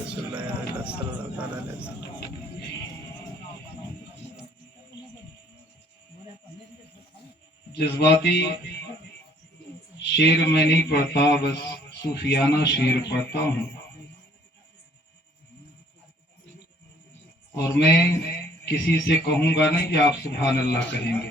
رسول اللہ صلی اللہ علیہ وسلم. جذباتی شعر میں نہیں پڑھتا، بس صوفیانہ شعر پڑھتا ہوں. اور میں کسی سے کہوں گا نہیں کہ آپ سبحان اللہ کہیں گے،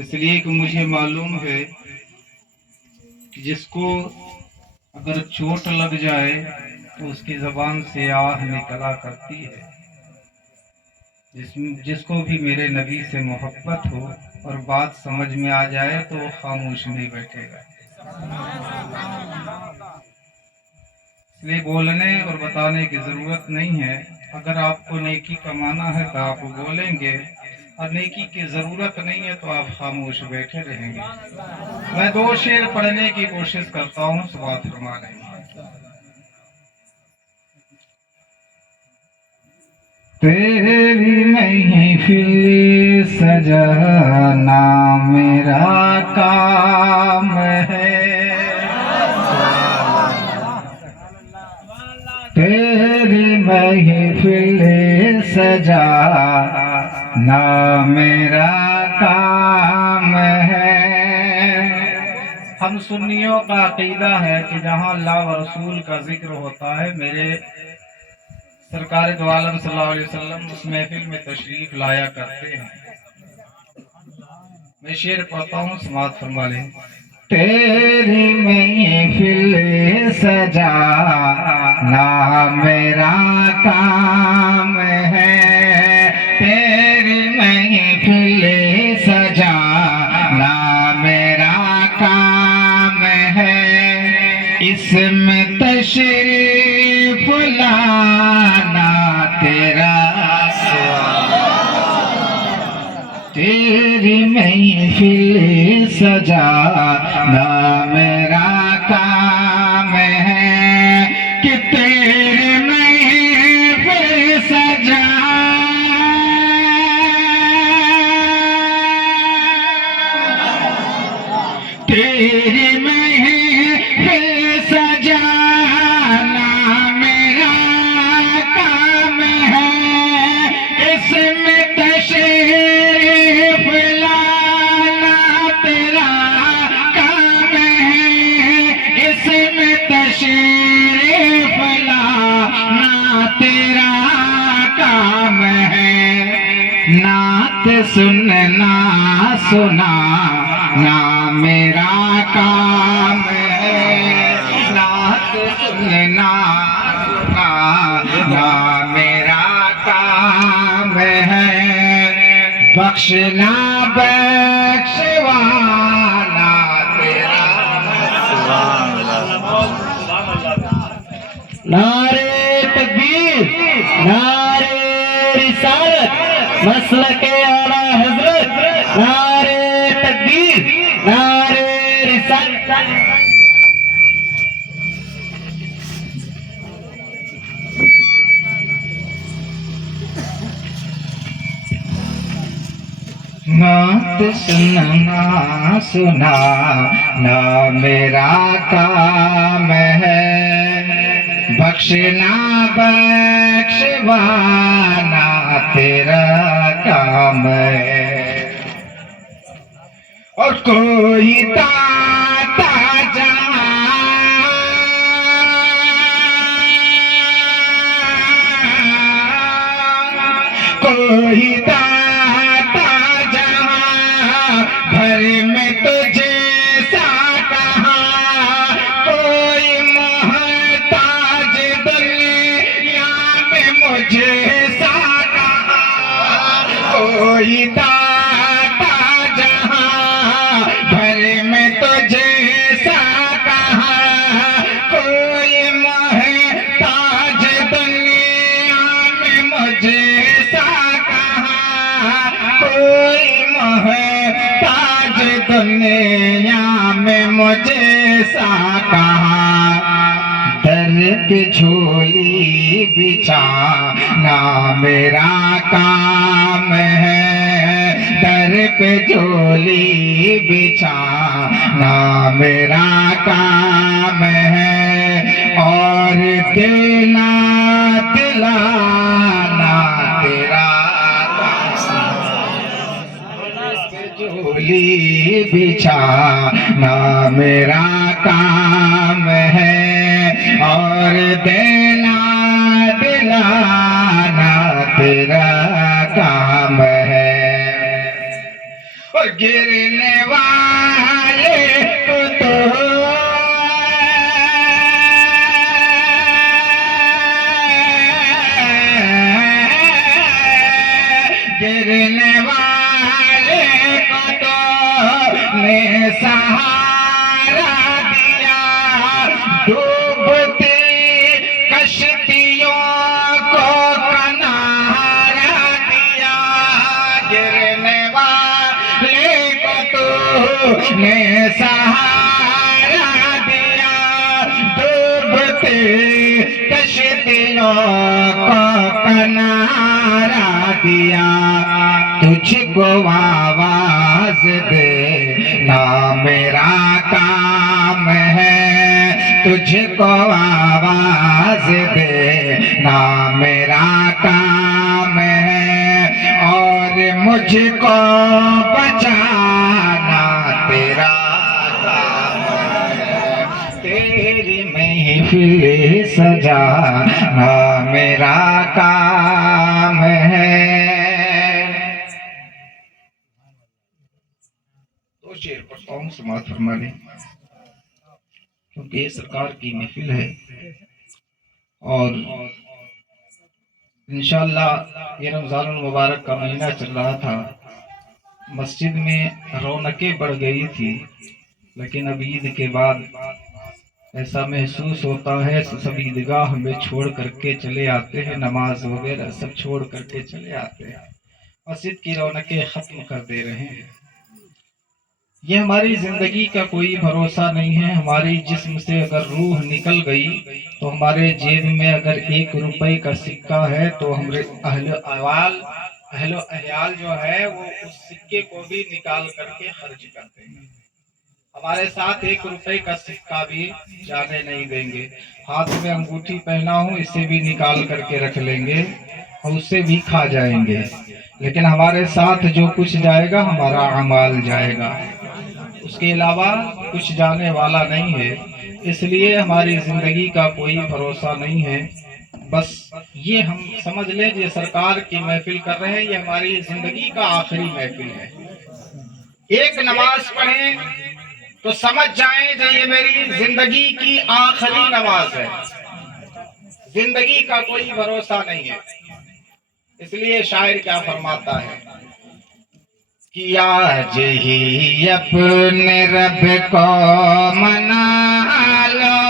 اس لیے کہ مجھے معلوم ہے کہ جس کو اگر چوٹ لگ جائے تو اس کی زبان سے آہ نکلا کرتی ہے. جس کو بھی میرے نبی سے محبت ہو اور بات سمجھ میں آ جائے تو وہ خاموش نہیں بیٹھے گا. اس لیے بولنے اور بتانے کی ضرورت نہیں ہے. اگر آپ کو نیکی کمانا ہے تو آپ بولیں گے، اور نیکی کی ضرورت نہیں ہے تو آپ خاموش بیٹھے رہیں گے. میں 2 شعر پڑھنے کی کوشش کرتا ہوں، سماعت فرما لیں. تیری محفل سجانا میرا کام ہے، تیری محفل سجانا میرا کام ہے. ہم سنیوں کا عقیدہ ہے کہ جہاں اللہ و رسول کا ذکر ہوتا ہے، میرے سرکار دو عالم صلی اللہ علیہ وسلم اس محفل میں تشریف لایا کرتے ہیں. میں شعر پڑھتا ہوں، سماعت فرما لیں. تیری محفل سجانا میرا کام ہے، تیری محفل سجانا میرا کام ہے. اس میں تشریف لانا تیرا تیری محفل سجانا میرا کام ہے کہ تیری محفل سجا تیری محفل سجانا میرا کام ہے. اس میں تشریف لانا تیرا کام ہے، اس میں تشریف لانا تیرا کام ہے. نعت سننا سنانا میرا کام ہے، نعت سننا سنانا میرا کام ہے. بخشنا بخشوانا تیرا نعرے تکبیر، نعرے رسالت، مسلک اعلیٰ حضرت. نعرے تکبیر، نعرے رسالت. نعت سننا سنانا میرا کام ہے، بخشنا بخشوانا تیرا کام ہے. اور کوئی داتا جہاں کوئی داتا جہاں بھر میں تجھے سا کہاں، کوئی محتاج دنیا میں مجھے سا کہاں، کوئی داتا جہاں بھر میں تجھے سا کہاں، کوئی محتاج دنیا میں مجھے سا کہاں، کوئی محتاج دنیا میں مجھے سا کہاں. در پہ جھولی بچھانا میرا کام ہے، در پہ جھولی بچھانا میرا کام ہے. اور دینا دلانا تیرا جھولی بچھانا میرا کام ہے اور دینا دلانا تیرا کام ہے اور گرنے والے کو تو گرنے والے کو تو نے سہارا دیا ڈوبتی کشتیوں کو کنارا دیا گرنے والے کو تو نے سہارا دیا ڈوبتی کشتیوں کو کنارا دیا تجھ کو آواز دینا میرا کام ہے تجھ کو آواز دینا میرا کام ہے اور مجھ کو بچانا تیرا کام ہے تیری محفل سجانا میرا کام ہے شعر پڑھتا ہوں سماعت فرما لیں کیونکہ یہ سرکار کی محفل ہے اور انشاءاللہ یہ رمضان المبارک کا مہینہ چل رہا تھا مسجد میں رونقیں بڑھ گئی تھی لیکن اب عید کے بعد ایسا محسوس ہوتا ہے سب عیدگاہ میں چھوڑ کر کے چلے آتے ہیں نماز وغیرہ سب چھوڑ کر کے چلے آتے ہیں مسجد کی رونقیں ختم کر دے رہے ہیں یہ ہماری زندگی کا کوئی بھروسہ نہیں ہے ہماری جسم سے اگر روح نکل گئی تو ہمارے جیب میں اگر 1 روپے کا سکہ ہے تو ہمارے اہل و عیال جو ہے وہ اس سکے کو بھی نکال کر کے خرچ کرتے ہیں ہمارے ساتھ 1 روپے کا سکہ بھی جانے نہیں دیں گے ہاتھ میں انگوٹھی پہنا ہوں اسے بھی نکال کر کے رکھ لیں گے اور اسے بھی کھا جائیں گے لیکن ہمارے ساتھ جو کچھ جائے گا ہمارا اعمال جائے گا اس کے علاوہ کچھ جانے والا نہیں ہے اس لیے ہماری زندگی کا کوئی بھروسہ نہیں ہے بس یہ ہم سمجھ لیں یہ سرکار کی محفل کر رہے ہیں یہ ہماری زندگی کا آخری محفل ہے ایک نماز پڑھیں تو سمجھ جائیں کہ یہ میری زندگی کی آخری نماز ہے زندگی کا کوئی بھروسہ نہیں ہے اس لیے شاعر کیا فرماتا ہے کہ آج ہی اپنے رب کو منا لو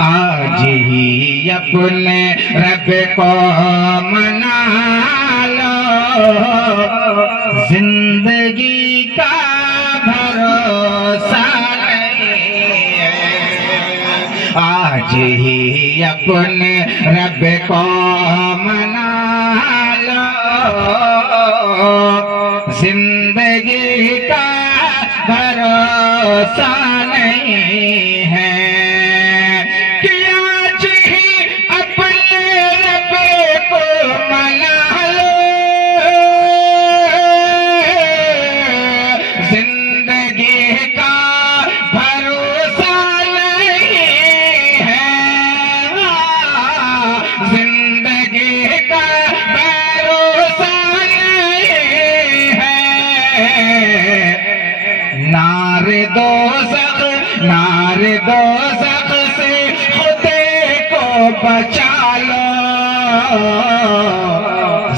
آج ہی اپنے رب کو منا لو زندگی کا بھروسہ نہیں ہے آج ہی اپنے رب کو منا لو زندگی کا بھروسہ نہیں ہے کہ آج ہی اپنے رب کو منا لو زندگی کا بھروسہ نہیں ہے زندگی کا بھروسہ نہیں ہے نار دوزخ سے خود کو بچا لو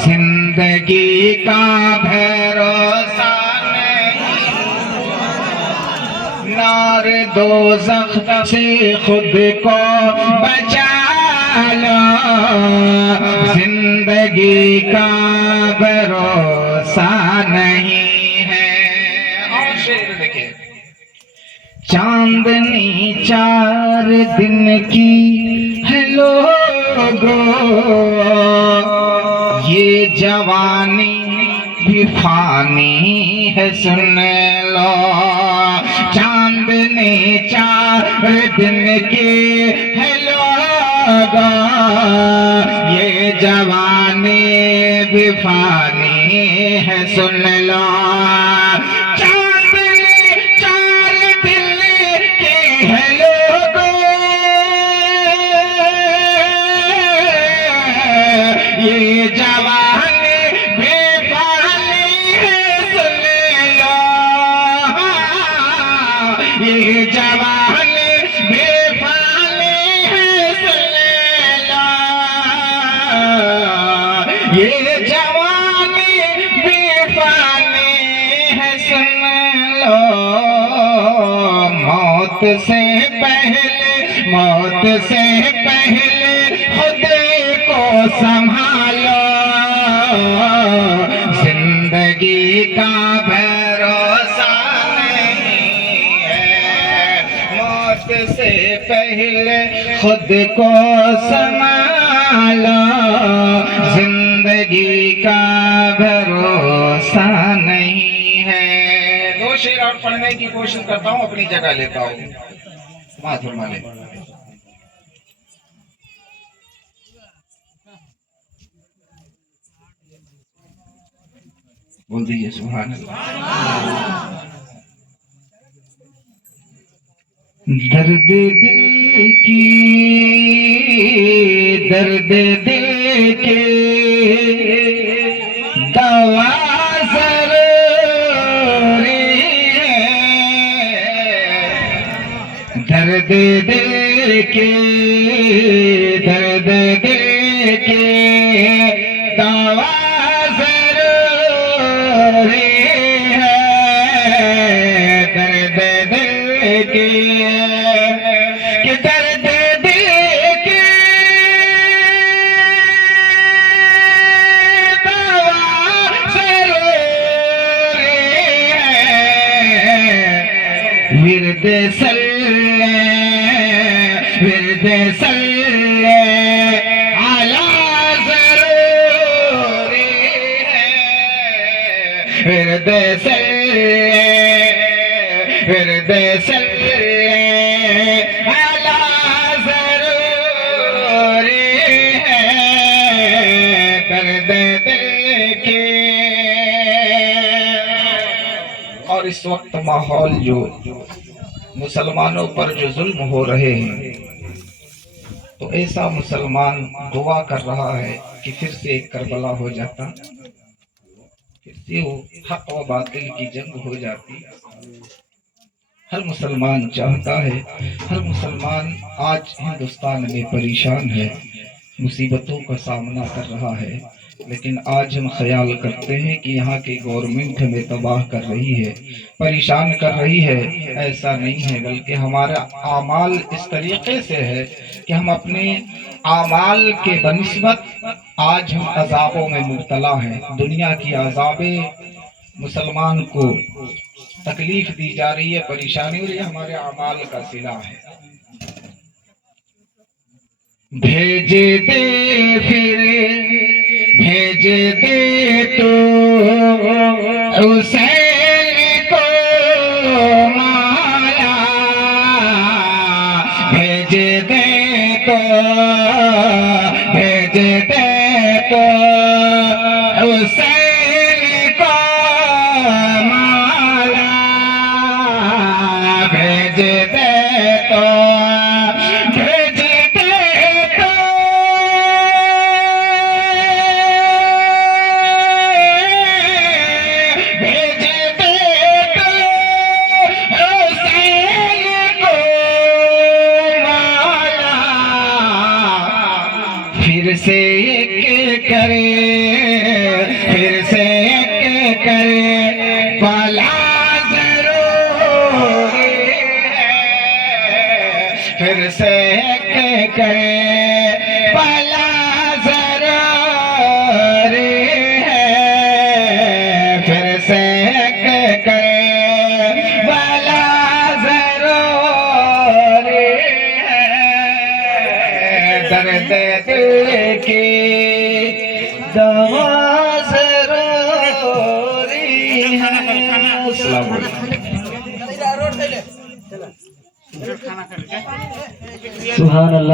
زندگی کا بھروسہ نار دوزخ سے خود کو بچا لو زندگی کا بھروسہ نہیں ہے اور شعر دیکھیں چاندنی 4 دن کی ہے لوگو یہ جوانی بھی فانی ہے سن لو چاندنی 4 دن کی ہے لوگا یہ جوانی بھی فانی ہے سن لو چاندنی چار دن کی ہے لوگا یہ جوانی بھی فانی ہے سن لو یہ جوانی بھی فانی ہے سن لو یہ جوانی بھی فانی ہے سن لو موت سے پہلے خود کو سنبھالو زندگی کا بھروسہ نہیں ہے موت سے پہلے خود کو سنبھالو زندگی کا بھروسہ نہیں ہے دو شعر اور پڑھنے کی کوشش کرتا ہوں اپنی جگہ لیتا ہوں فرما لے بول دیجیے سبحان اللہ درد دل کی دوا ضروری ہے درد دل کی دوا ضروری ہے درد دل کی کہ درد دل کی دوا ضروری ہے ورد صلی علی ضروری ہے ورد صلی علی ضروری ہے درد دل کے اور اس وقت ماحول جو مسلمانوں پر جو ظلم ہو رہے ہیں تو ایسا مسلمان دعا کر رہا ہے کہ پھر سے ایک کربلا ہو جاتا پھر سے وہ حق و باطل کی جنگ ہو جاتی ہر مسلمان چاہتا ہے ہر مسلمان آج ہندوستان میں پریشان ہے مصیبتوں کا سامنا کر رہا ہے لیکن آج ہم خیال کرتے ہیں کہ یہاں کی گورنمنٹ ہمیں تباہ کر رہی ہے پریشان کر رہی ہے ایسا نہیں ہے بلکہ ہمارا اعمال اس طریقے سے ہے کہ ہم اپنے اعمال کے بنسبت آج ہم عذابوں میں مبتلا ہیں دنیا کی عذابیں مسلمان کو تکلیف دی جا رہی ہے پریشانی اور یہ ہمارے اعمال کا صلہ ہے بھیج دے تو حسین کو مالا بھیج دے تو حسین کو مالا بھیج دے تو پھر سے ایک کرے بلا ضروری ہے پھر سے ایک کرے بلا ضروری ہے پھر سے ایک کرے بلا ضروری ہے درد دل کی دوا ضروری ہے السلام علیکم سبحان اللہ.